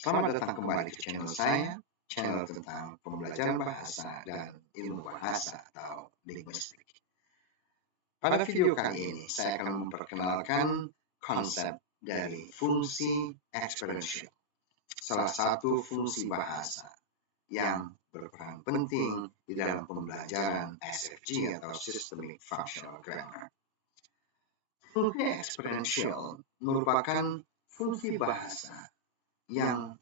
Selamat datang kembali ke channel saya, channel tentang pembelajaran bahasa dan ilmu bahasa atau linguistik. Pada video kali ini, saya akan memperkenalkan konsep dari fungsi experiential, salah satu fungsi bahasa yang berperan penting di dalam pembelajaran SFG atau Systemic Functional Grammar. Fungsi experiential merupakan fungsi bahasa yang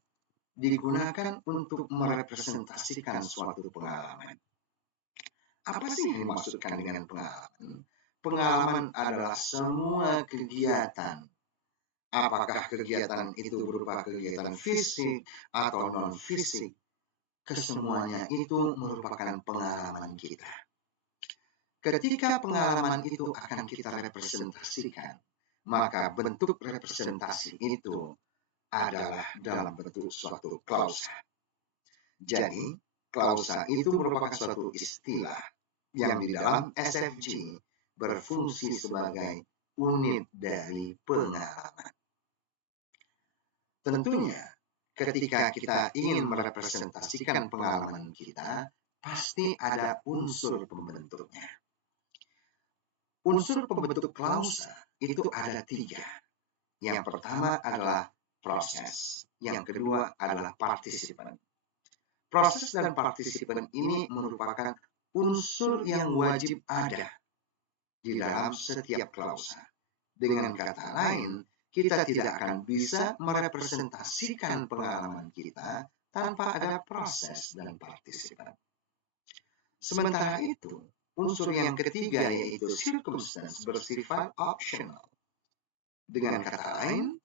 digunakan untuk merepresentasikan suatu pengalaman. Apa sih yang dimaksudkan dengan pengalaman? Pengalaman adalah semua kegiatan. Apakah kegiatan itu berupa kegiatan fisik atau non-fisik? Kesemuanya itu merupakan pengalaman kita. Ketika pengalaman itu akan kita representasikan, maka bentuk representasi itu adalah dalam bentuk suatu klausa. Jadi, klausa itu merupakan suatu istilah yang di dalam SFG berfungsi sebagai unit dari pengalaman. Tentunya, ketika kita ingin merepresentasikan pengalaman kita, pasti ada unsur pembentuknya. Unsur pembentuk klausa itu ada 3. Yang pertama adalah proses, yang kedua adalah partisipan. Proses dan partisipan ini merupakan unsur yang wajib ada di dalam setiap klausa. Dengan kata lain, kita tidak akan bisa merepresentasikan pengalaman kita tanpa ada proses dan partisipan. Sementara itu, unsur yang ketiga yaitu circumstance bersifat optional. Dengan kata lain,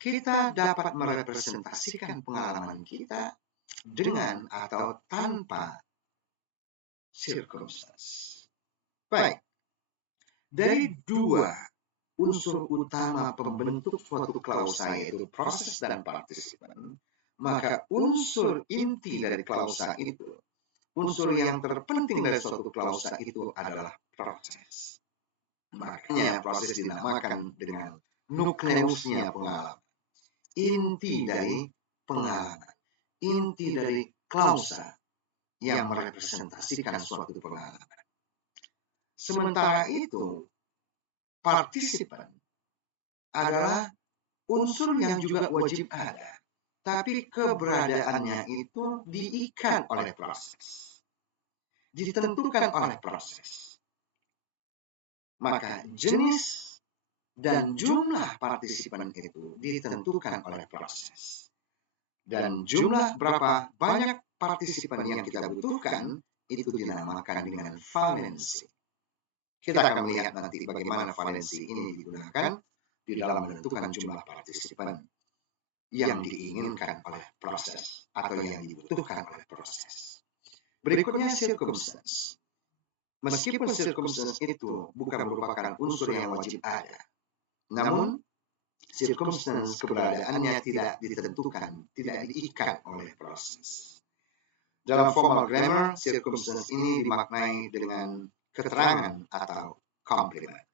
kita dapat merepresentasikan pengalaman kita dengan atau tanpa circumstance. Baik, dari 2 unsur utama pembentuk suatu klausa yaitu proses dan partisipan, maka unsur inti dari klausa itu, unsur yang terpenting dari suatu klausa itu adalah proses. Makanya proses dinamakan dengan nukleusnya pengalaman. Inti dari pengalaman, inti dari klausa yang merepresentasikan suatu pengalaman. Sementara itu, partisipan adalah unsur yang juga wajib ada, tapi keberadaannya itu diikat oleh proses, ditentukan oleh proses. Maka jenis dan jumlah partisipan itu ditentukan oleh proses. Dan jumlah berapa banyak partisipan yang kita butuhkan itu dinamakan dengan valensi. Kita akan melihat nanti bagaimana valensi ini digunakan di dalam menentukan jumlah partisipan yang diinginkan oleh proses atau yang dibutuhkan oleh proses. Berikutnya circumstance. Meskipun circumstance itu bukan merupakan unsur yang wajib ada, namun circumstance keberadaannya tidak ditentukan, tidak diikat oleh proses. Dalam formal grammar, circumstance ini dimaknai dengan keterangan atau komplement.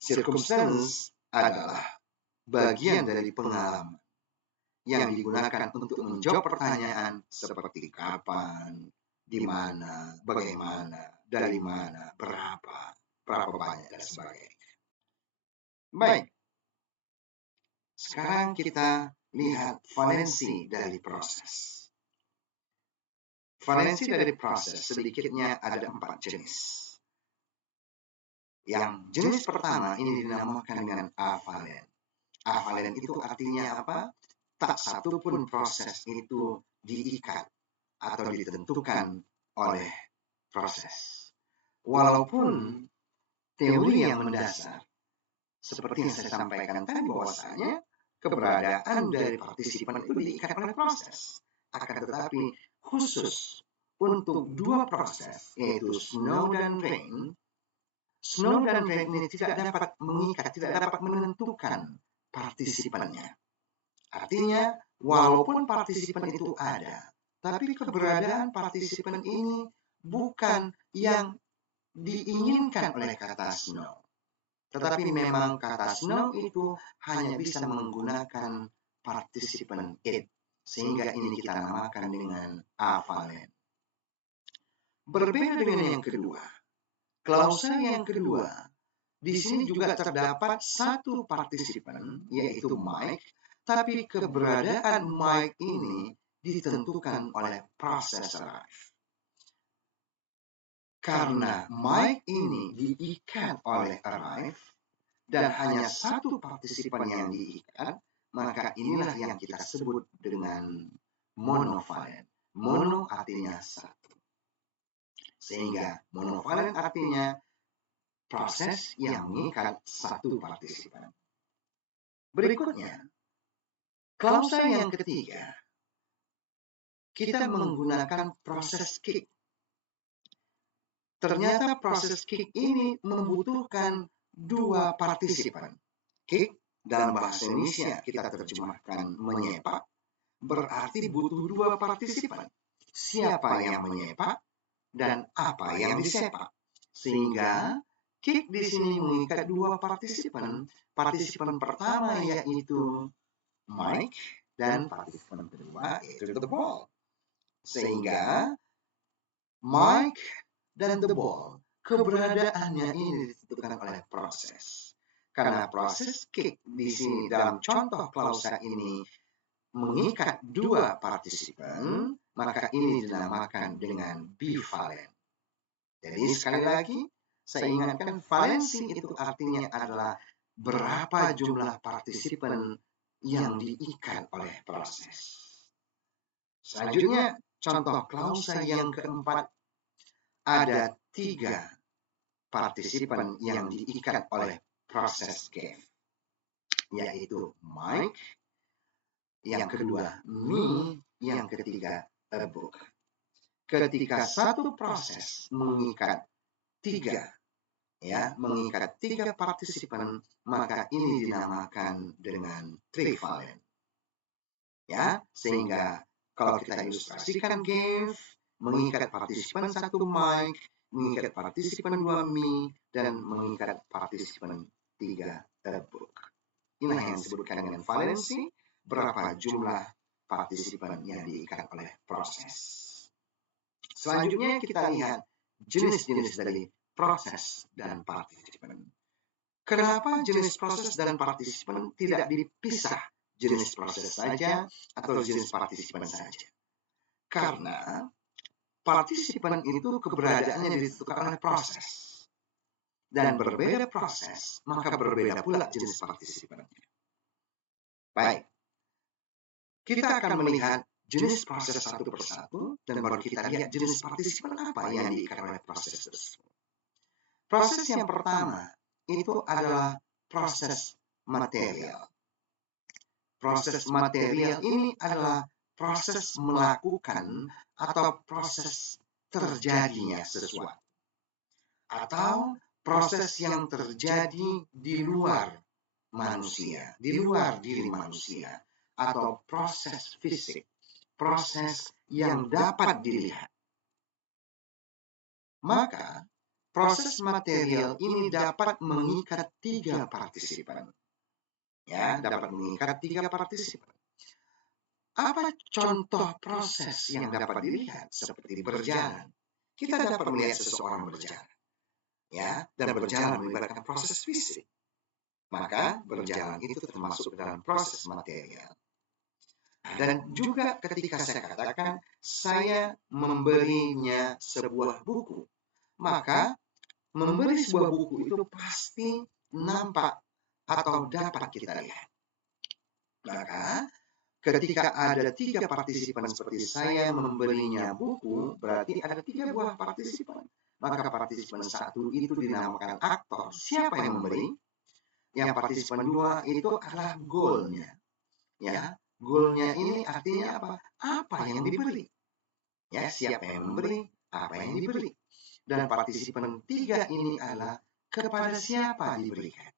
Circumstance adalah bagian dari pengalaman yang digunakan untuk menjawab pertanyaan seperti kapan, di mana, bagaimana, dari mana, berapa banyak, dan sebagainya. Baik, sekarang kita lihat valensi dari proses. Valensi dari proses sedikitnya ada 4 jenis. Yang jenis pertama ini dinamakan dengan avalen. Avalen itu artinya apa? Tak satu pun proses itu diikat atau ditentukan oleh proses. Walaupun teori yang mendasar seperti yang saya sampaikan tadi bahwasanya keberadaan dari partisipan itu diikat oleh proses. Akan tetapi khusus untuk 2 proses yaitu snow dan rain ini tidak dapat mengikat, tidak dapat menentukan partisipannya. Artinya walaupun partisipan itu ada, tapi keberadaan partisipan ini bukan yang diinginkan oleh kata snow. Tetapi memang kata snow itu hanya bisa menggunakan participant it, sehingga ini kita namakan dengan avalen. Berbeda dengan yang kedua, klausa yang kedua, di sini juga terdapat satu partisipan, yaitu Mike, tapi keberadaan Mike ini ditentukan oleh proses arrive. Karena Mike ini diikat oleh arrive, dan hanya satu partisipan yang diikat, maka inilah yang kita sebut dengan monovalen. Mono artinya satu. Sehingga monovalen artinya proses yang mengikat satu partisipan. Berikutnya, klausa yang ketiga, kita menggunakan proses kick. Ternyata proses kick ini membutuhkan dua partisipan. Kick dalam bahasa Indonesia kita terjemahkan menyepak, berarti butuh dua partisipan. Siapa yang menyepak dan apa yang disepak. Sehingga kick di sini mengikat dua partisipan. Partisipan pertama yaitu Mike dan partisipan kedua yaitu the ball. Sehingga Mike dan the ball, keberadaannya ini ditentukan oleh proses. Karena proses kick di sini dalam contoh klausa ini mengikat dua partisipan, maka ini dinamakan dengan bivalen. Jadi sekali lagi, saya ingatkan valensi itu artinya adalah berapa jumlah partisipan yang diikat oleh proses. Selanjutnya, contoh klausa yang keempat, ada tiga partisipan yang diikat oleh proses game, yaitu Mike, yang kedua me, yang ketiga a book. Ketika satu proses mengikat tiga partisipan, maka ini dinamakan dengan trivalen. Ya, sehingga kalau kita ilustrasikan game, mengikat partisipan satu Mike, mengikat partisipan dua me, dan mengikat partisipan tiga a book. Inilah yang disebutkan dengan valensi, berapa jumlah partisipan yang diikat oleh proses. Selanjutnya kita lihat jenis-jenis dari proses dan partisipan. Kenapa jenis proses dan partisipan tidak dipisah jenis proses saja atau jenis partisipan saja? Karena partisipan itu keberadaannya ditentukan oleh proses. Dan berbeda proses, maka berbeda pula jenis partisipannya. Baik, kita akan melihat jenis proses satu persatu, dan baru kita lihat jenis partisipan apa yang diikat oleh proses tersebut. Proses yang pertama itu adalah proses material. Proses material ini adalah proses melakukan atau proses terjadinya sesuatu. Atau proses yang terjadi di luar manusia, di luar diri manusia. Atau proses fisik, proses yang dapat dilihat. Maka, proses material ini dapat mengikat tiga partisipan. Ya, dapat mengikat tiga partisipan. Apa contoh proses yang dapat dilihat? Seperti berjalan. Kita dapat melihat seseorang berjalan. Ya, dan berjalan melibatkan proses fisik. Maka, berjalan itu termasuk dalam proses material. Dan juga ketika saya katakan, saya memberinya sebuah buku. Maka, memberi sebuah buku itu pasti nampak atau dapat kita lihat. Maka, ketika ada tiga partisipan seperti saya memberinya buku, berarti ada tiga buah partisipan. Maka partisipan satu itu dinamakan aktor. Siapa yang memberi? Yang partisipan dua itu adalah goalnya. Ya, goalnya ini artinya apa? Apa yang diberi. Ya, siapa yang memberi, apa yang diberi. Dan partisipan tiga ini adalah kepada siapa diberikan.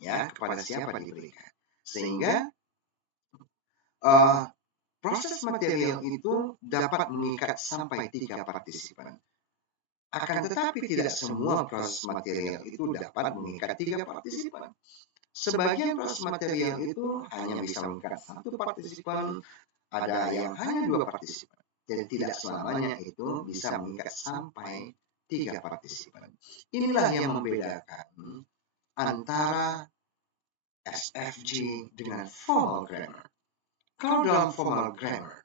Ya, kepada siapa diberikan. Sehingga proses material itu dapat mengikat sampai tiga partisipan. Akan tetapi tidak semua proses material itu dapat mengikat tiga partisipan. Sebagian proses material itu hanya bisa mengikat satu partisipan, ada yang hanya dua partisipan. Jadi tidak selamanya itu bisa mengikat sampai 3 partisipan. Inilah yang membedakan antara SFG dengan formal grammar. Kalau dalam formal grammar,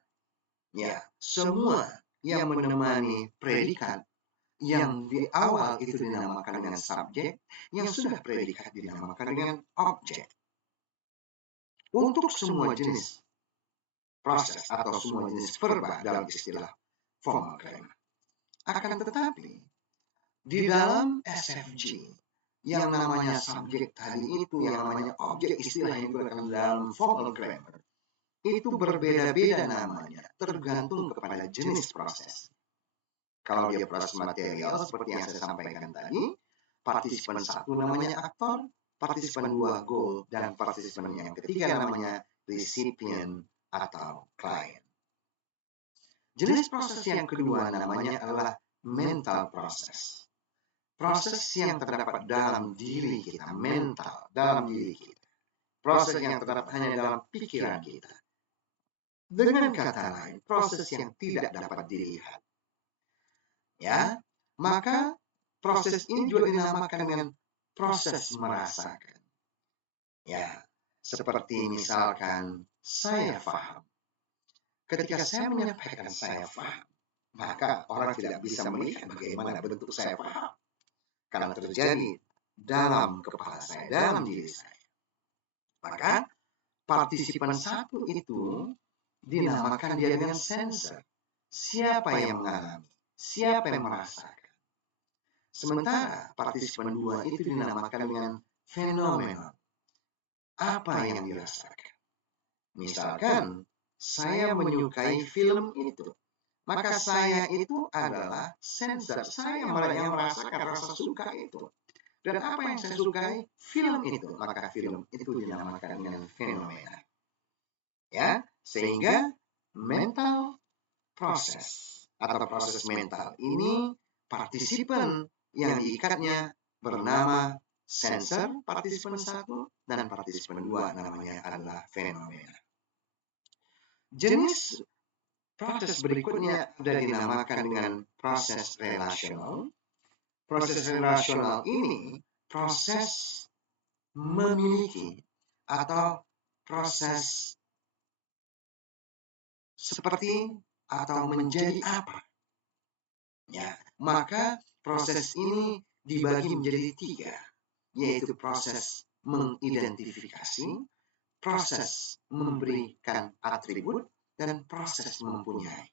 ya, semua yang menemani predikat yang di awal itu dinamakan dengan subjek, yang sudah predikat dinamakan dengan objek. Untuk semua jenis proses atau semua jenis verba dalam istilah formal grammar. Akan tetapi, di dalam SFG, yang namanya subjek tadi itu, yang namanya objek istilah yang digunakan dalam formal grammar, itu berbeda-beda namanya, tergantung kepada jenis proses. Kalau dia proses material, seperti yang saya sampaikan tadi, partisipan 1 namanya aktor, partisipan 2 goal, dan partisipan yang ketiga namanya recipient atau client. Jenis proses yang kedua namanya adalah mental process. Proses yang terdapat dalam diri kita, mental, dalam diri kita. Proses yang terdapat hanya dalam pikiran kita. Dengan kata lain, proses yang tidak dapat dilihat. Ya, maka proses ini juga dinamakan dengan proses merasakan. Ya, seperti misalkan saya paham. Ketika saya menyampaikan saya paham, maka orang tidak bisa melihat bagaimana bentuk saya paham. Karena terjadi dalam kepala saya, dalam diri saya. Maka partisipan 1 itu dinamakan dia dengan sensor. Siapa yang mengalami, siapa yang merasakan. Sementara partisipan 2 itu dinamakan dengan fenomena. Apa yang dirasakan? Misalkan, saya menyukai film itu. Maka saya itu adalah sensor. Saya yang merasakan rasa suka itu. Dan apa yang saya sukai? Film itu. Maka film itu dinamakan dengan fenomena. Ya, sehingga mental proses atau proses mental ini partisipan yang diikatnya bernama sensor partisipan 1 dan partisipan 2 namanya adalah fenomena. Jenis proses berikutnya sudah dinamakan dengan proses relasional. Proses relasional ini proses memiliki atau proses seperti atau menjadi apa. Ya, maka proses ini dibagi menjadi 3, yaitu proses mengidentifikasi, proses memberikan atribut, dan proses mempunyai.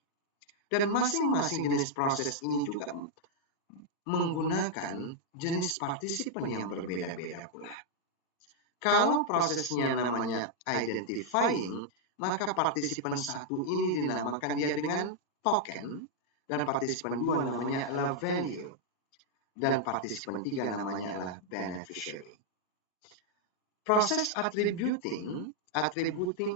Dan masing-masing jenis proses ini juga menggunakan jenis partisipan yang berbeda-beda pula. Kalau prosesnya namanya identifying, maka partisipan 1 ini dinamakan dia dengan token, dan partisipan 2 namanya adalah value, dan partisipan 3 namanya adalah beneficiary. Proses attributing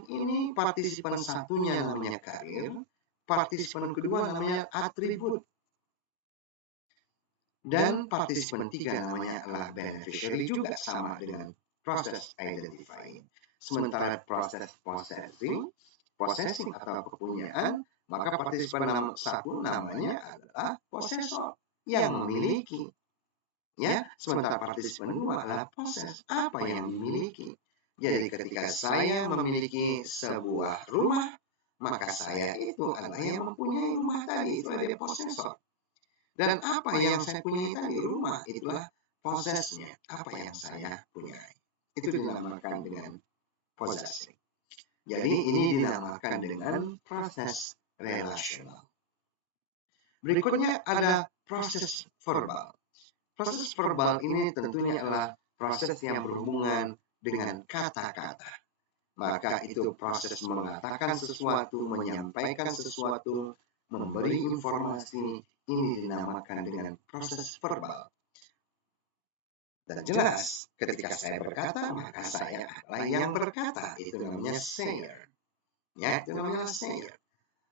ini partisipan 1-nya namanya karir, partisipan kedua namanya atribut, dan partisipan 3 namanya adalah beneficiary, juga sama dengan proses identifying. Sementara proses possessing atau kepunyaan, maka partisipan 1 namanya adalah possessor, yang memiliki. Ya, sementara partisipan 2 adalah possess, apa yang dimiliki. Jadi ketika saya memiliki sebuah rumah, maka saya itu adalah yang mempunyai rumah tadi, itu adalah possessor. Dan apa yang saya punyai tadi, rumah, itulah possessnya, apa yang saya punyai. Itu dinamakan dengan possessing. Jadi ini dinamakan dengan proses relasional. Berikutnya ada proses verbal. Proses verbal ini tentunya adalah proses yang berhubungan dengan kata-kata. Maka itu proses mengatakan sesuatu, menyampaikan sesuatu, memberi informasi, ini dinamakan dengan proses verbal. Dan jelas, ketika saya berkata, maka saya adalah yang berkata. Itu namanya sayer. Ya, itu namanya sayer.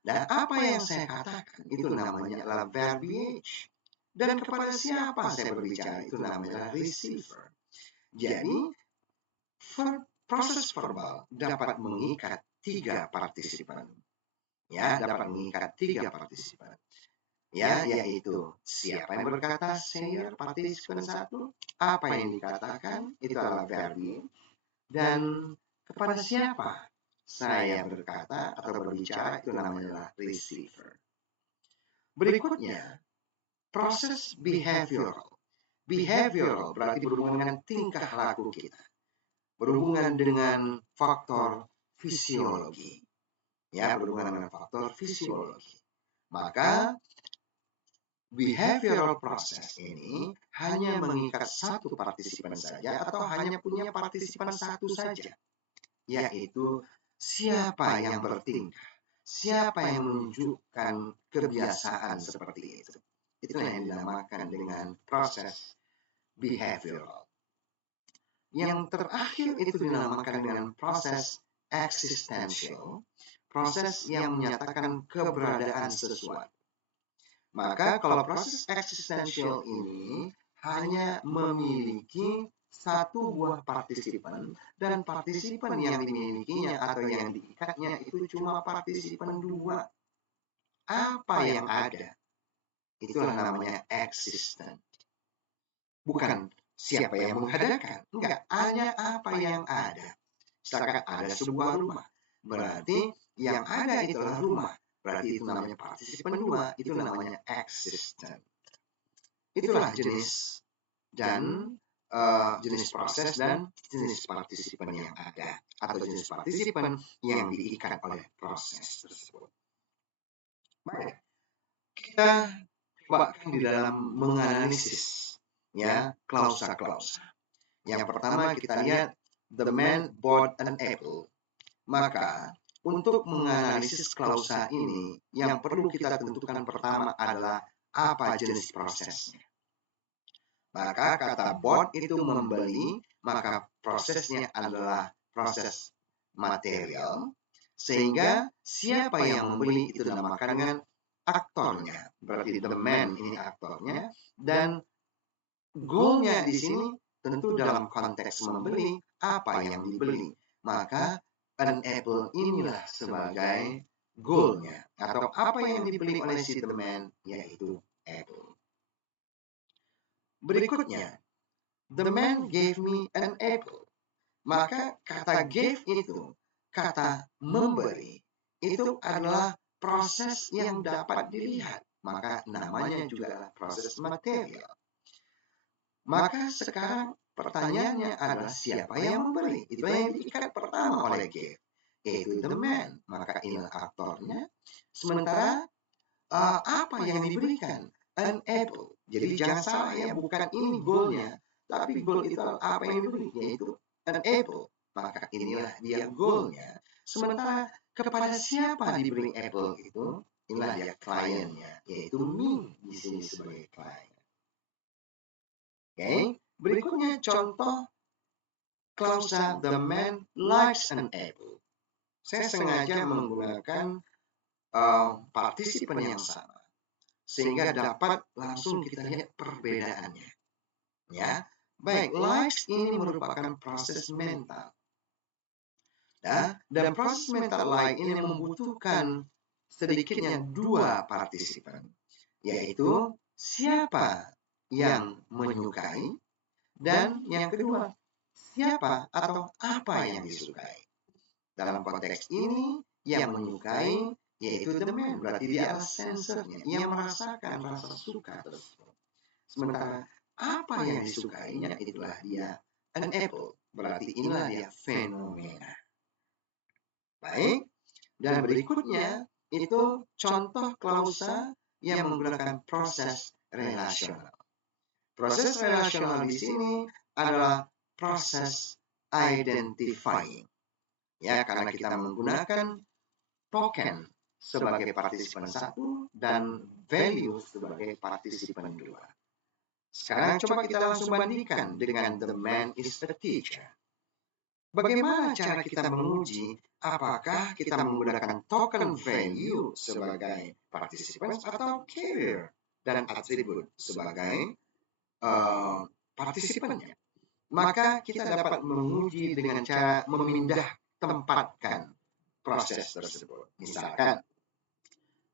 Dan apa yang saya katakan, itu namanya adalah verbiage. Dan kepada siapa saya berbicara, itu namanya receiver. Jadi, Proses verbal dapat mengikat tiga partisipan. Ya, dapat mengikat tiga partisipan. Ya, yaitu siapa yang berkata senior partisipan satu, apa yang dikatakan itu adalah verbi, dan kepada siapa saya berkata atau berbicara itu namanya receiver. Berikutnya, proses behavioral. Behavioral berarti berhubungan dengan tingkah laku kita, berhubungan dengan faktor fisiologi. Ya, berhubungan dengan faktor fisiologi. Maka behavioral process ini hanya mengikat satu partisipan saja atau hanya punya partisipan satu saja, yaitu siapa yang bertingkah, siapa yang menunjukkan kebiasaan seperti itu. Itulah yang dinamakan dengan proses behavioral. Yang terakhir itu dinamakan dengan proses existential, proses yang menyatakan keberadaan sesuatu. Maka kalau proses eksistensial ini hanya memiliki satu buah partisipan, dan partisipan yang dimilikinya atau yang diikatnya itu cuma partisipan dua. Apa yang ada? Itulah namanya existent. Bukan siapa yang mengadakan. Enggak, hanya apa yang ada. Misalkan ada sebuah rumah, berarti yang ada itulah rumah. Berarti itu namanya partisipan dua, itu namanya existent. Itulah jenis dan jenis proses dan jenis partisipan yang ada, atau jenis partisipan yang diikat oleh proses tersebut. Baik, kita cobakan di dalam menganalisis ya klausa-klausa. Yang pertama kita lihat the man bought an apple. Maka untuk menganalisis klausa ini, yang perlu kita tentukan pertama adalah apa jenis prosesnya. Maka kata bought itu membeli, maka prosesnya adalah proses material, sehingga siapa yang membeli itu dinamakan dengan aktornya. Berarti the man ini aktornya, dan goalnya di sini tentu dalam konteks membeli apa yang dibeli. Maka an apple inilah sebagai goalnya, atau apa yang dibeli oleh si the man, yaitu apple. Berikutnya, the man gave me an apple. Maka kata gave itu, kata memberi, itu adalah proses yang dapat dilihat. Maka namanya juga adalah proses material. Maka sekarang pertanyaannya adalah siapa yang memberi? Itu yang diikat pertama oleh gave, yaitu the man. Maka inilah aktornya. Sementara apa yang diberikan? An apple. Jadi jangan salah ya, bukan ini goalnya, tapi goal itu apa yang diberi, yaitu an apple. Maka inilah dia goalnya. Sementara kepada siapa diberi apple itu, inilah dia kliennya, yaitu me di sini sebagai klien. Oke, berikutnya contoh klausa the man likes an apple. Saya sengaja menggunakan partisipan yang sama, sehingga dapat langsung kita lihat perbedaannya. Ya, baik, likes ini merupakan proses mental. Ya, dan proses mental like ini membutuhkan sedikitnya dua partisipan, yaitu siapa yang menyukai, dan yang kedua, siapa atau apa yang disukai. Dalam konteks ini, yang menyukai yaitu the man, berarti dia adalah sensornya, ia merasakan rasa suka tersebut. Sementara apa yang disukainya itulah dia an apple, berarti inilah dia fenomena. Baik, dan berikutnya itu contoh klausa yang menggunakan proses relasional. Proses relasional di sini adalah proses identifying. Ya, karena kita menggunakan token sebagai partisipan satu dan value sebagai partisipan dua. Sekarang coba kita langsung bandingkan dengan the man is a teacher. Bagaimana cara kita menguji apakah kita menggunakan token value sebagai partisipan atau carrier dan atribut sebagai partisipannya? maka kita dapat menguji dengan cara memindah tempatkan proses tersebut. Misalkan,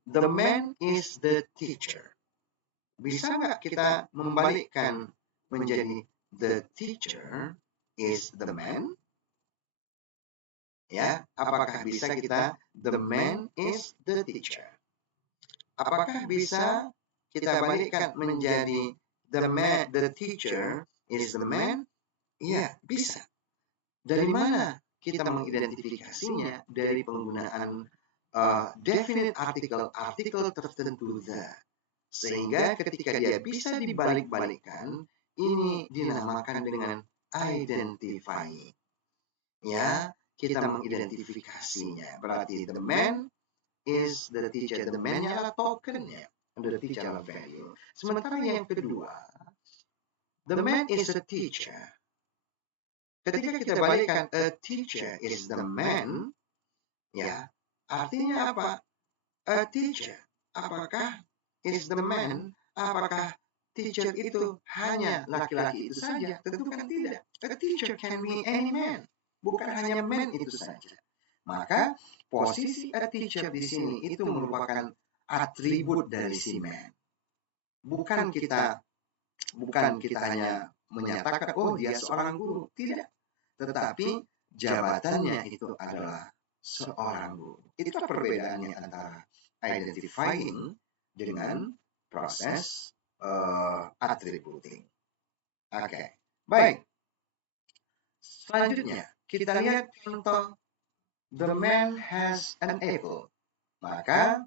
the man is the teacher. Bisa nggak kita membalikkan menjadi the teacher is the man? Ya, apakah bisa kita the man is the teacher? Apakah bisa kita balikkan menjadi the teacher is the man? Iya, bisa. Dari mana kita mengidentifikasinya? Dari penggunaan definite artikel tertentu the. Sehingga ketika dia bisa dibalik-balikkan, ini dinamakan dengan identifying. Ya, kita mengidentifikasinya. Berarti the man is the teacher. The man-nya adalah tokennya. The teacher adalah value. Sementara yang kedua, the man is a teacher. Ketika kita balikkan a teacher is the man, ya, artinya apa? A teacher, apakah is the man? Apakah teacher itu hanya laki-laki itu saja? Tentu kan tidak. A teacher can be any man, bukan hanya man itu saja. Maka posisi a teacher di sini itu merupakan atribut dari si man. Bukan kita hanya menyatakan oh dia seorang guru, tidak. Tetapi jabatannya itu adalah seorang guru. Itulah perbedaannya antara identifying dengan proses attributing. Oke, baik. Selanjutnya kita lihat contoh the man has an apple. Maka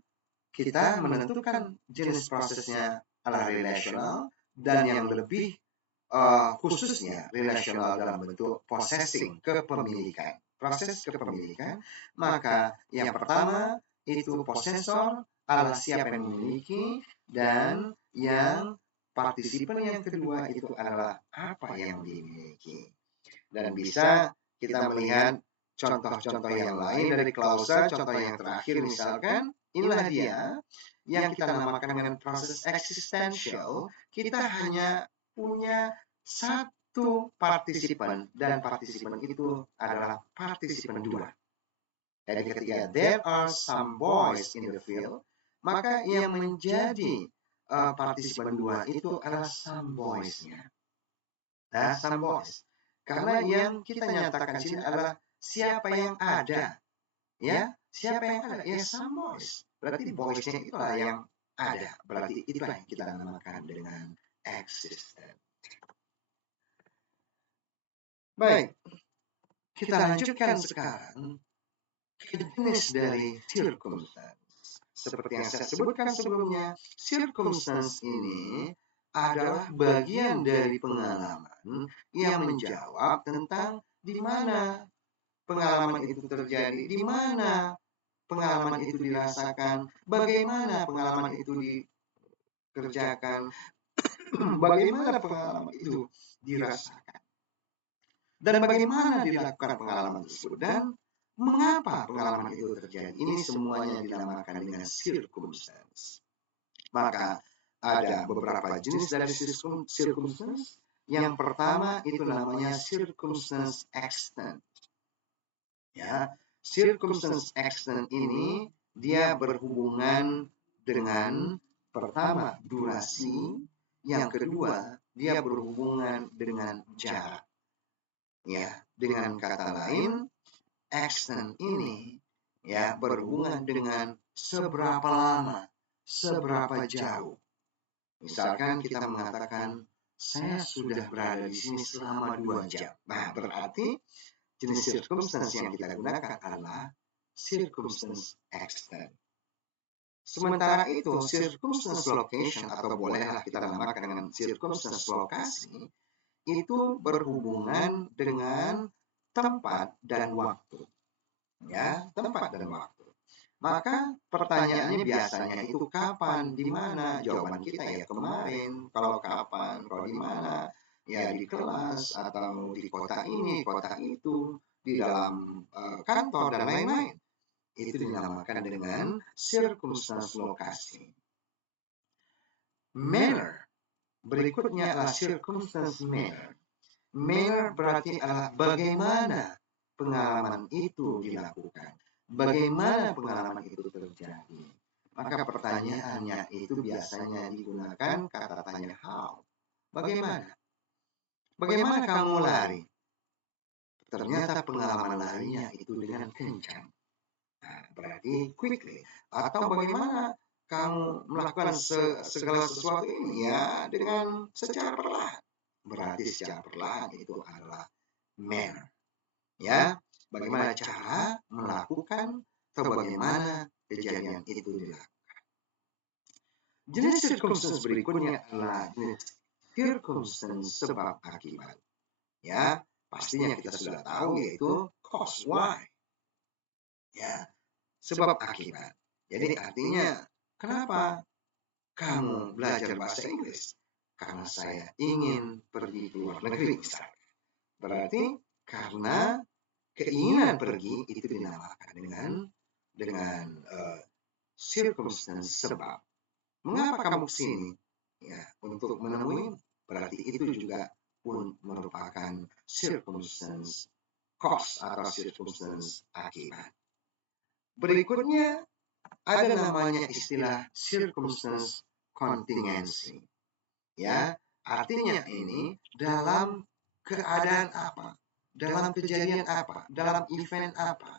kita menentukan jenis prosesnya adalah relational dan yang lebih khususnya relational dalam bentuk possessing, kepemilikan. Proses kepemilikan, maka yang pertama itu possessor adalah siapa yang memiliki, dan yang partisipan yang kedua itu adalah apa yang dimiliki. Dan bisa kita melihat contoh-contoh yang lain dari klausa. Contoh yang terakhir misalkan, inilah dia yang kita namakan dengan proses existential. Kita hanya punya satu partisipan, dan partisipan itu adalah partisipan dua. Jadi ketika there are some boys in the field, maka yang menjadi partisipan dua itu adalah some boys-nya. Nah, some boys. Karena yang kita nyatakan sini adalah siapa yang ada. Ya, siapa yang ada? Ya, some boys. Berarti boys-nya itulah yang ada. Berarti itulah yang kita namakan dengan existent. Baik, kita lanjutkan sekarang ke jenis dari circumstance. Seperti yang saya sebutkan sebelumnya, circumstance ini adalah bagian dari pengalaman yang menjawab tentang di mana pengalaman itu terjadi, di mana pengalaman itu dirasakan, bagaimana pengalaman itu dikerjakan, bagaimana pengalaman itu dirasakan, dan bagaimana dilakukan pengalaman tersebut, dan mengapa pengalaman itu terjadi. Ini semuanya dinamakan dengan circumstance. Maka ada beberapa jenis dari circumstance. Yang pertama itu namanya circumstance extent. Ya, circumstance extent ini dia berhubungan dengan pertama durasi, yang kedua dia berhubungan dengan jarak. Ya, dengan kata lain, extent ini ya berhubungan dengan seberapa lama, seberapa jauh. Misalkan kita mengatakan saya sudah berada di sini selama 2 jam. Nah, berarti jenis circumstance yang kita gunakan adalah circumstance extent. Sementara itu, circumstance location atau bolehlah kita namakan dengan circumstance lokasi itu berhubungan dengan tempat dan waktu. Ya, tempat dan waktu. Maka pertanyaannya biasanya itu kapan, di mana? Jawaban kita ya kemarin. Kalau kapan, kalau di mana? Ya di kelas atau di kota ini, kota itu, di dalam kantor dan lain-lain. Itu dinamakan dengan circumstance lokasi. Manner. Berikutnya adalah circumstance manner. Manner berarti adalah bagaimana pengalaman itu dilakukan, bagaimana pengalaman itu terjadi. Maka pertanyaannya itu biasanya digunakan kata tanya how. Bagaimana? Bagaimana kamu lari? Ternyata pengalaman larinya itu dengan kencang. Nah, berarti quickly. Atau bagaimana kamu melakukan segala sesuatu ini ya dengan secara perlahan. Berarti secara perlahan itu adalah manner. Ya, bagaimana cara melakukan atau bagaimana kejadian itu dilakukan. Jenis circumstance berikutnya adalah jenis circumstance sebab akibat. Ya, pastinya kita sudah tahu yaitu cause, why. Ya, sebab akibat. Jadi artinya kenapa kamu belajar bahasa Inggris? Karena saya ingin pergi ke luar negeri misalnya. Berarti karena keinginan pergi itu dinamakan dengan circumstance sebab. Mengapa kamu kesini? Ya, untuk menemui, berarti itu juga pun merupakan circumstance cause atau circumstance akibat. Berikutnya ada namanya istilah circumstance contingency. Ya, artinya ini dalam keadaan apa? Dalam kejadian apa? Dalam event apa?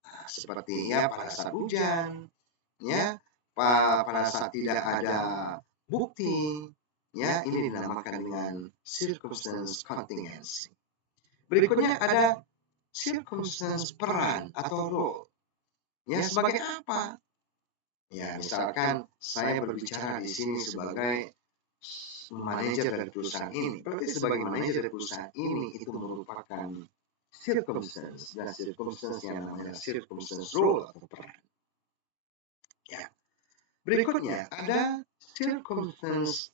Nah, seperti ya pada saat hujan, ya, pada saat tidak ada bukti, ya, ini dinamakan dengan circumstance contingency. Berikutnya ada circumstance peran atau role. Ya, sebagai apa? Ya, misalkan saya berbicara di sini sebagai manajer dari perusahaan ini. Berarti sebagai manajer dari perusahaan ini itu merupakan circumstance dan circumstance yang namanya circumstance role atau peran. Ya. Berikutnya ada circumstance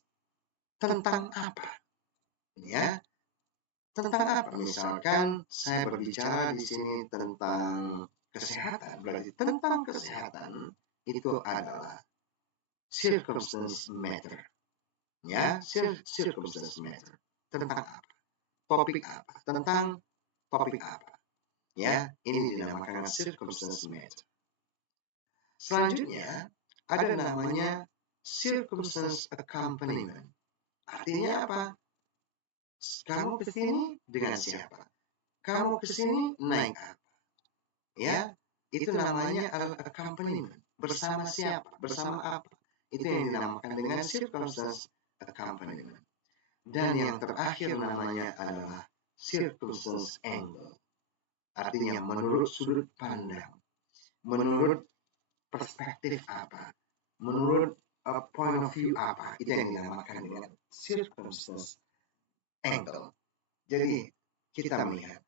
tentang apa? Ya. Tentang apa? Misalkan saya berbicara di sini tentang kesehatan. Berarti tentang kesehatan itu adalah circumstance matter. Ya, circumstance matter. Tentang apa? Topik apa? Tentang topik apa? Ya, ini dinamakan circumstance matter. Selanjutnya, ada namanya circumstance accompaniment. Artinya apa? Kamu ke sini dengan siapa? Kamu ke sini naik apa? Ya, itu namanya adalah accompaniment. Bersama siapa? Bersama apa? Itu yang dinamakan dengan circumstance accompaniment. Dan yang terakhir namanya adalah circumstance angle. Artinya menurut sudut pandang, menurut perspektif apa, menurut point of view apa, itu yang dinamakan dengan circumstance angle. Jadi kita melihat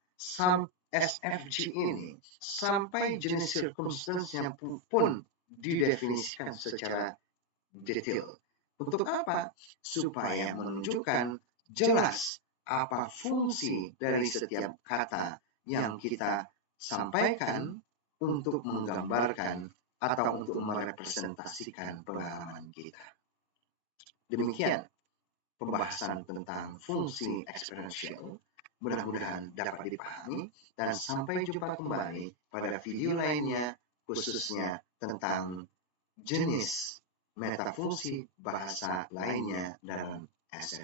SFG ini sampai jenis circumstance yang pun didefinisikan secara detail. Untuk apa? Supaya menunjukkan jelas apa fungsi dari setiap kata yang kita sampaikan untuk menggambarkan atau untuk merepresentasikan pengalaman kita. Demikian pembahasan tentang fungsi experiential. Mudah-mudahan dapat dipahami dan sampai jumpa kembali pada video lainnya khususnya tentang jenis metafungsi bahasa lainnya dalam SFG.